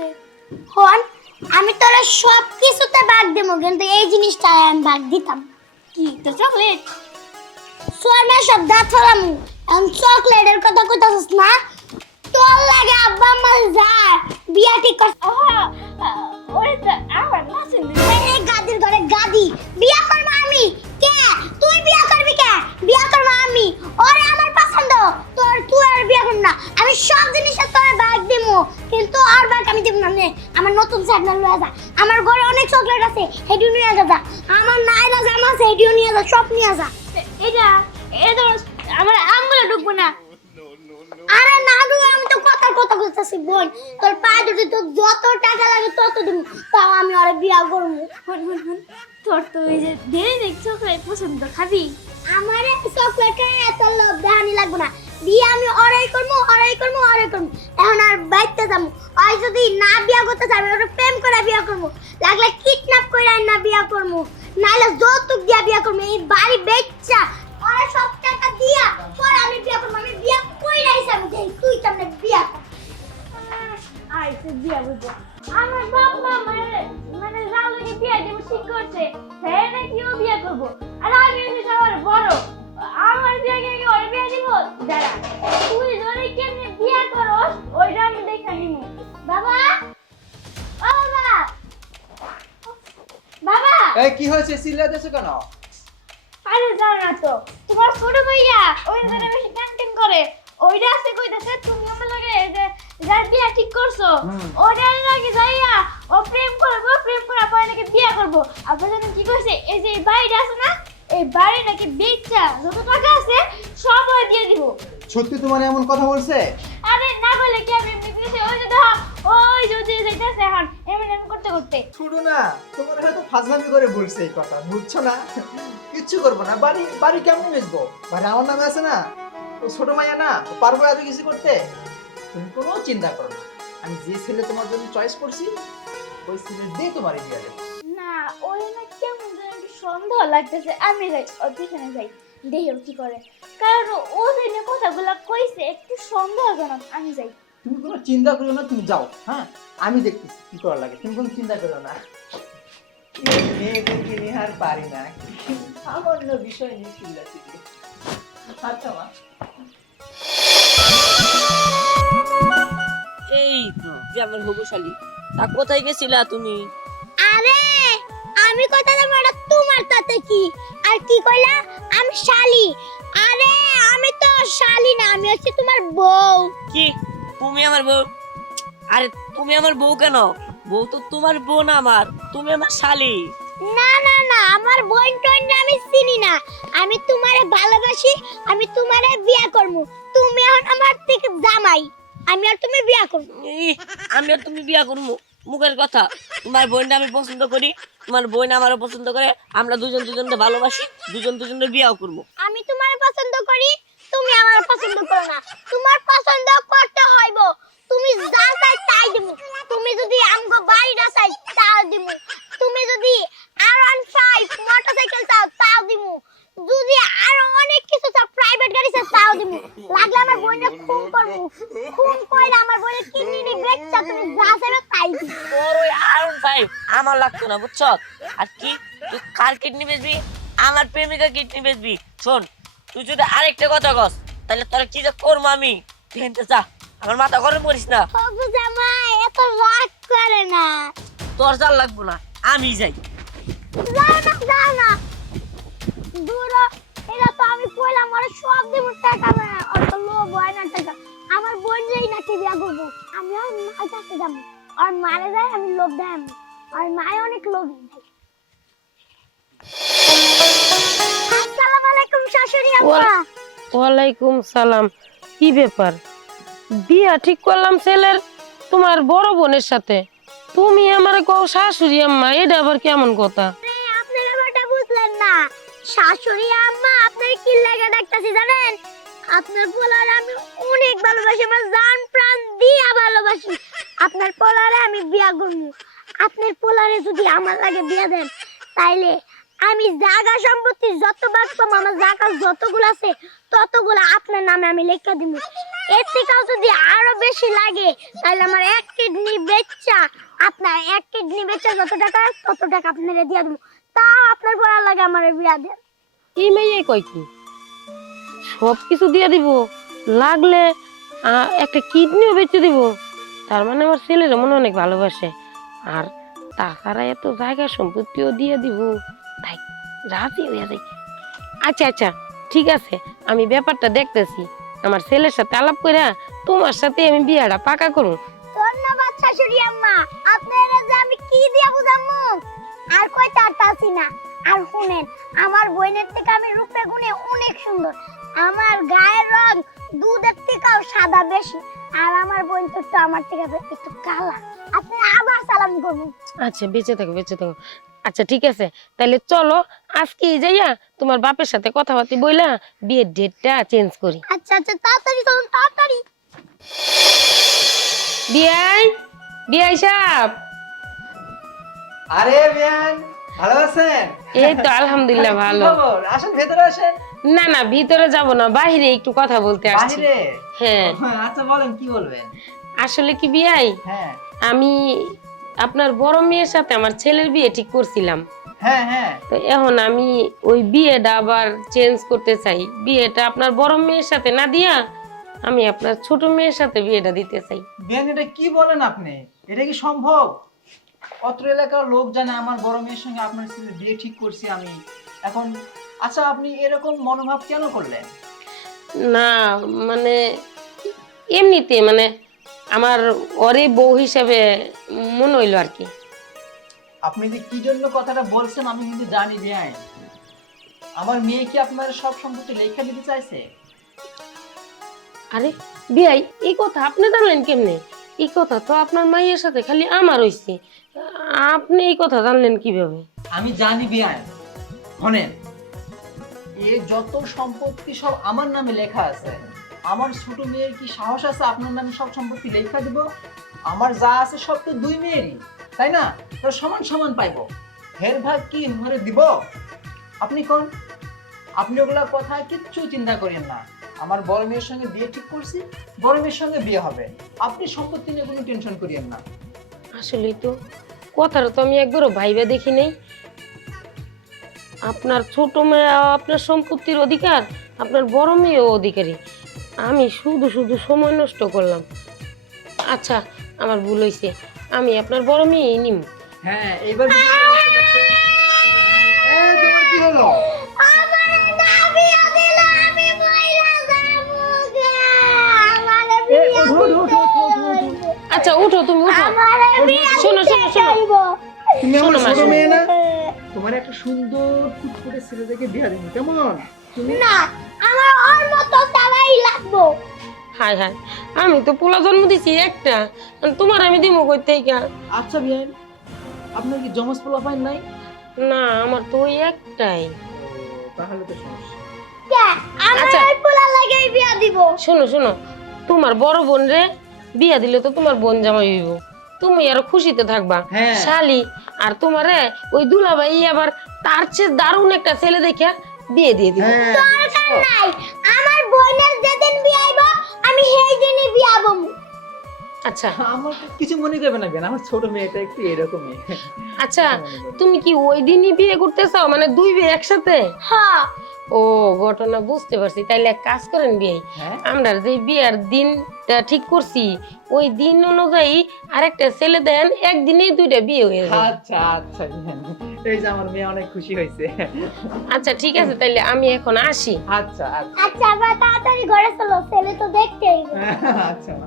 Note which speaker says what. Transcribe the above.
Speaker 1: আছে।
Speaker 2: হন আমি তোরা সব কিছুতে ভাগ দেবো কিন্তু এই জিনিসটা আমি ভাগ দিতাম।
Speaker 1: কি তো চকলেট
Speaker 2: সোনা সব দাঁত ফেলাম। এখন চকলেটের কথা কইতাছিস না? তোর লাগে আব্বা মজা যায় বিয়া ঠিক কর নতুন স্যান্ডেল লয়ে যা। আমার ঘরে অনেক চকলেট আছে হেডিও নিয়ে যা। আমার নাইরা জামা আছে হেডিও নিয়ে যা সব নিয়ে যা।
Speaker 1: এটা এটা আমার আঙ্গুলে ঢুকবো না।
Speaker 2: আরে না দুই আমি তো কথার কথা বলতেছি বোন। তোর পায়ে দুটি তো যত টাকা লাগে তত দিব তাও আমি ওরে বিয়া করব।
Speaker 1: হন হন হন তোর তো ওই যে দেরি দেখ চকলেট পছন্দ খাবি?
Speaker 2: আমার চকলেট এত লোভ দেখানি লাগবে না। বিয়ে আমি অরাই করব অরাই করব অরাই করব এখন আর বাইতে যাব ওই যদি না বিয়া করতে চাবে ওটা প্রেম করে বিয়া করব লাগলে কিডন্যাপ করে না বিয়া করব নাহলে যৌতুক দিয়া বিয়া করব
Speaker 1: দাঁড়া। তুই ধরে কেমনে বিয়া করস ওইটা আমি দেখা নিব।
Speaker 2: বাবা? ও বাবা! বাবা!
Speaker 3: এই কি হয়েছে? চিল্লাতেছো কেন?
Speaker 1: আরে জানো না তো। তোমার ছোট ভাইয়া ওই ধরে বেশি ক্যান্টিন করে ওইটা আছে কইতাছে তুমি আমার লাগে যে যার বিয়া ঠিক করছ। ওটা নাকি যাইয়া ও প্রেম করব প্রেম করার পরে নাকি বিয়া করব। জানো কি কইছে? এই যে এই বাড়িটা আছে না এই বাড়ি নাকি বেচা যত টাকা আছে সব ওই দিয়ে দিব।
Speaker 3: সত্যি তোমার এমন কথা বলছে?
Speaker 1: আরে না বলে কি আমি এমনি ওই যে দেখো ওই যে ওই যে যাইতাছে এখন এমন এমন করতে করতে।
Speaker 3: শুনো না তোমার হয়তো ফাজলামি করে বলছে এই কথা বুঝছ না? কিচ্ছু করব না বাড়ি বাড়ি কেমন বেচবো? বাড়ি আমার নামে আছে না? ও ছোট মাইয়া না পারব এত কিছু করতে? তুমি কোনো চিন্তা করো না। আমি যে ছেলে তোমার জন্য চয়েস করছি ওই ছেলে দিয়ে তোমার বিয়ে
Speaker 1: না ওই না কেমন সন্দেহ লাগতেছে আমি যাই ওর পিছনে যাই দেখি ও কি করে। কারণ ও যে কথাগুলো কইছে একটু সন্দেহজনক আমি যাই।
Speaker 3: তুমি কোনো চিন্তা করো না তুমি যাও হ্যাঁ? আমি দেখতেছি কি করা লাগে তুমি কোনো চিন্তা করো না। এই মেয়েদেরকে নিয়ে আর পারি না। সামান্য বিষয় নিয়ে চিল্লাচ্ছি আচ্ছা মা।
Speaker 4: এই তো যে আমার হবুশালী তা কোথায় গেছিলা তুমি?
Speaker 2: আরে আমি কথা দেবো এটা তোমার তাতে কি? আর কি কইলা? আমি শালি। আরে আমি তো শালি না আমি হচ্ছে তোমার বউ।
Speaker 4: কি? তুমি আমার বউ? আরে তুমি আমার বউ কেন? বউ তো তোমার বোন আমার তুমি আমার শালি।
Speaker 2: না না না আমার বোন টোন আমি চিনি না। আমি তোমারে ভালোবাসি আমি তোমারে বিয়া করব তুমি এখন আমার থেকে জামাই আমি আর তুমি বিয়া করব
Speaker 4: আমি আর তুমি বিয়া করব মুখের কথা। তোমার বোনটা আমি পছন্দ করি, তোমার বোন আমারও পছন্দ করে, আমরা দুজন দুজনকে ভালোবাসি, দুজন দুজনের বিয়াও করব।
Speaker 2: আমি তোমার পছন্দ করি, তুমি আমার পছন্দ করো না। তোমার পছন্দ করতে হইব। তুমি যা চাই তাই দিব। তুমি যদি আমগো বাড়িটা চাই, তাও দিব। তুমি যদি আর ওয়ান ফাইভ মোটরসাইকেল চাও, তাও দিব। যদি আরও অনেক কিছু চাও প্রাইভেট গাড়ি চাও, তাও দিব। লাগলে আমার বোনে খুন করব। খুন কইরা আমার বোনের কিডনি বেচা তুমি যা দিব
Speaker 4: তোর ওই আয়রন ফাইভ আমার লাগতো না বুঝছ? আর কি? তুই কার কিডনি বেচবি? আমার প্রেমিকা কিডনি বেচবি। শোন তুই যদি আরেকটা কথা কস তাহলে তোর কি যে করব আমি? দেখতে চা আমার মাথা গরম করিস না।
Speaker 2: জামাই এত রাগ করে না।
Speaker 4: তোর জাল লাগবো না। আমি যাই।
Speaker 2: যাও না যাও না। দূর এটা তো আমি কইলাম ওরা সব দিব টাকা না। অত লোভ হয় না টাকা। আমার বোন যেই নাকি বিয়া করব আমি আর মার কাছে যাব। আর মারে যায় আমি লোভ দেয় আমি। আর মায় অনেক লোভী। আসসালামু আলাইকুম শাশুড়ি আম্মা
Speaker 5: ওয়ালাইকুম সালাম। কি ব্যাপার? বিয়া ঠিক করলাম ছেলের তোমার বড় বোনের সাথে। তুমি আমার কও শাশুড়ি আম্মা এটা আবার কেমন কথা?
Speaker 2: আপনি ব্যাপারটা বুঝলেন না। শাশুড়ি আম্মা আপনার কি লাগা ডাকতাছি জানেন? আপনার পোলারে আমি অনেক ভালোবাসি আমার জান প্রাণ দিয়া ভালোবাসি। আপনার পোলারে আমি বিয়া করব আপনার পোলারে যদি আমার লাগে বিয়া দেন, তাইলে আমি জাগা সম্পত্তি যত ভাগ পাবো, আমার জাগা যতগুলো আছে, ততগুলো আপনার নামে আমি লেখা দিব এর থেকেও যদি আরও বেশি লাগে তাহলে আমার এক কিডনি বেচা, আপনার এক কিডনি বেচা যত টাকা তত টাকা আপনারা দিয়ে দেবো তাও আপনার পড়া লাগে আমার বিয়া দেন।
Speaker 5: এই মেয়ে কয় কি? সব কিছু দিয়ে দিব। লাগলে একটা কিডনিও বেঁচে দিব। তার মানে আমার ছেলেরা মনে অনেক ভালোবাসে। আর তাছাড়া এত জায়গা সম্পত্তিও দিয়ে দিব। তাই রাজি হয়ে যাই। আচ্ছা আচ্ছা ঠিক আছে, আমি ব্যাপারটা দেখতেছি। আমার ছেলের সাথে আলাপ করে তোমার সাথে আমি বিয়াটা পাকা করুন।
Speaker 2: ধন্যবাদ শাশুড়ি আম্মা। আপনারা যে আমি কি দিয়া বুঝামু আর কই তারতাছি না। আর শুনেন, আমার বোনের থেকে আমি রূপে গুণে অনেক সুন্দর। আমার গায়ের রং দুধের থেকেও সাদা বেশি আর আমার বোন তো একটু আমার থেকে একটু কালা। আপনি আবার সালাম করব
Speaker 5: আচ্ছা বেঁচে থাকো বেঁচে থাকো। আচ্ছা ঠিক আছে। তাহলে চলো আজকে যাইয়া তোমার বাপের সাথে কথাবার্তা বইলা বিয়ের ডেটটা চেঞ্জ করি।
Speaker 2: আচ্ছা আচ্ছা তাড়াতাড়ি চলুন তাড়াতাড়ি।
Speaker 5: বিয়াই বিয়াই সাহেব।
Speaker 3: আরে বিয়ান ভালো আছেন?
Speaker 5: এই তো আলহামদুলিল্লাহ ভালো।
Speaker 3: আসেন ভেতরে আসেন।
Speaker 5: না না ভিতরে যাব না বাইরে একটু কথা বলতে আসছি।
Speaker 3: বাহিরে
Speaker 5: হ্যাঁ।
Speaker 3: আচ্ছা বলেন কি বলবেন?
Speaker 5: আসলে কি বিয়াই?
Speaker 3: হ্যাঁ।
Speaker 5: আমি আপনার বড় মেয়ের সাথে আমার ছেলের বিয়ে ঠিক করছিলাম।
Speaker 3: হ্যাঁ হ্যাঁ।
Speaker 5: তো এখন আমি ওই বিয়েটা আবার চেঞ্জ করতে চাই। বিয়েটা আপনার বড় মেয়ের সাথে না দিয়া আমি আপনার ছোট মেয়ের সাথে বিয়েটা দিতে চাই।
Speaker 3: এটা কি বলেন আপনি? এটা কি সম্ভব? অত্র এলাকার লোক জানে আমার বড় মেয়ের সঙ্গে আপনার ছেলের বিয়ে ঠিক করছি আমি। এখন আচ্ছা আপনি এরকম মনোভাব কেন করলেন?
Speaker 5: না মানে এমনিতে মানে আমার ওরে বউ হিসাবে মনে হইল আর কি।
Speaker 3: আপনি যে কি জন্য কথাটা বলছেন আমি কিন্তু জানি বিয়ান আমার মেয়ে কি আপনার সব সম্পত্তি লেখা দিতে চাইছে?
Speaker 5: আরে বিয়াই এই কথা আপনি জানলেন কেমনে? এই কথা তো আপনার মাইয়ের সাথে খালি আমার হইছে। আপনি এই কথা জানলেন কীভাবে?
Speaker 3: আমি জানি এ যত সম্পত্তি সব আমার নামে লেখা আছে, আমার ছোট মেয়ের কি সাহস আছে আপনার নামে সব সম্পত্তি লেখা দিব? আমার যা আছে সব তো দুই মেয়েরই, তাই না? সমান সমান পাইবো। হের ভাগ কি দিব? আপনি কোন? আপনি ওগুলা কথা কিচ্ছু চিন্তা করেন না। আমার বড় মেয়ের সঙ্গে বিয়ে ঠিক করছি বড় মেয়ের সঙ্গে বিয়ে হবে। আপনি সম্পত্তি নিয়ে কোনো টেনশন করিয়েন না।
Speaker 5: আসলেই তো কথাটা তো আমি একবারও ভাইবা দেখি নাই। আপনার ছোট মেয়ে আপনার সম্পত্তির অধিকার আপনার বড় মেয়েও অধিকারী। আমি শুধু শুধু সময় নষ্ট করলাম। আচ্ছা আমার ভুল হয়েছে আমি আপনার বড় মেয়েই নিম।
Speaker 3: হ্যাঁ এবার
Speaker 5: আচ্ছা উঠো তুমি উঠো।
Speaker 2: আমারে বিয়া
Speaker 5: শোনো, শোনো, শোনো।
Speaker 3: তুমি আমার
Speaker 5: শোনো,
Speaker 3: ছোট
Speaker 5: শোনো।
Speaker 3: মেয়ে না? তোমার একটা সুন্দর ফুটফুটে ছেলে দেখে বিয়া দিন কেমন? তুমি
Speaker 2: না আমার ওর মতো চালাই লাগবো।
Speaker 5: হাই হাই। আমি তো পোলা জন্ম দিছি একটা। আর তোমার আমি দিব কই থেকে?
Speaker 3: আচ্ছা বিয়ান আপনার কি জমজ পোলা পাইন নাই?
Speaker 5: না আমার তো ওই একটাই।
Speaker 3: তাহলে তো সমস্যা।
Speaker 2: কে? আমার
Speaker 5: আচ্ছা।
Speaker 2: ওই পোলা লাগাই বিয়া দিব।
Speaker 5: শোনো শোনো। তোমার বড় বোন রে বিয়া দিলে তো তোমার বোন জামাই হইব। তুমি আরও খুশিতে থাকবা।
Speaker 3: হ্যাঁ।
Speaker 5: শালি আর তোমারে ওই দুলাভাই আবার তার চেয়ে দারুণ একটা ছেলে দেখে বিয়ে দিয়ে দিবে।
Speaker 3: হ্যাঁ।
Speaker 2: দরকার নাই। আমার বোনের যেদিন বিয়া হইব আমি সেই দিনই বিয়া হব
Speaker 5: আচ্ছা।
Speaker 3: আমার কিছু মনে করবে না বিয়ান আমার ছোট মেয়েটা একটু এরকমই।
Speaker 5: আচ্ছা তুমি কি ওই দিনই বিয়ে করতে চাও? মানে দুই বিয়ে একসাথে?
Speaker 2: হ্যাঁ
Speaker 5: ও ঘটনা বুঝতে পারছি। তাইলে এক কাজ করেন বিয়ে।
Speaker 3: হ্যাঁ?
Speaker 5: আমরা যে বিয়ার দিনটা ঠিক করছি ওই দিন অনুযায়ী আরেকটা ছেলে দেন একদিনেই দুইটা বিয়ে হয়ে যায়
Speaker 3: আচ্ছা আচ্ছা এই যে আমার মেয়ে অনেক খুশি হয়েছে।
Speaker 5: আচ্ছা ঠিক আছে তাইলে আমি এখন আসি।
Speaker 3: আচ্ছা আচ্ছা।
Speaker 2: আচ্ছা আবার তাড়াতাড়ি ঘরে চলো ছেলে তো দেখতে হইব
Speaker 3: আচ্ছা মা।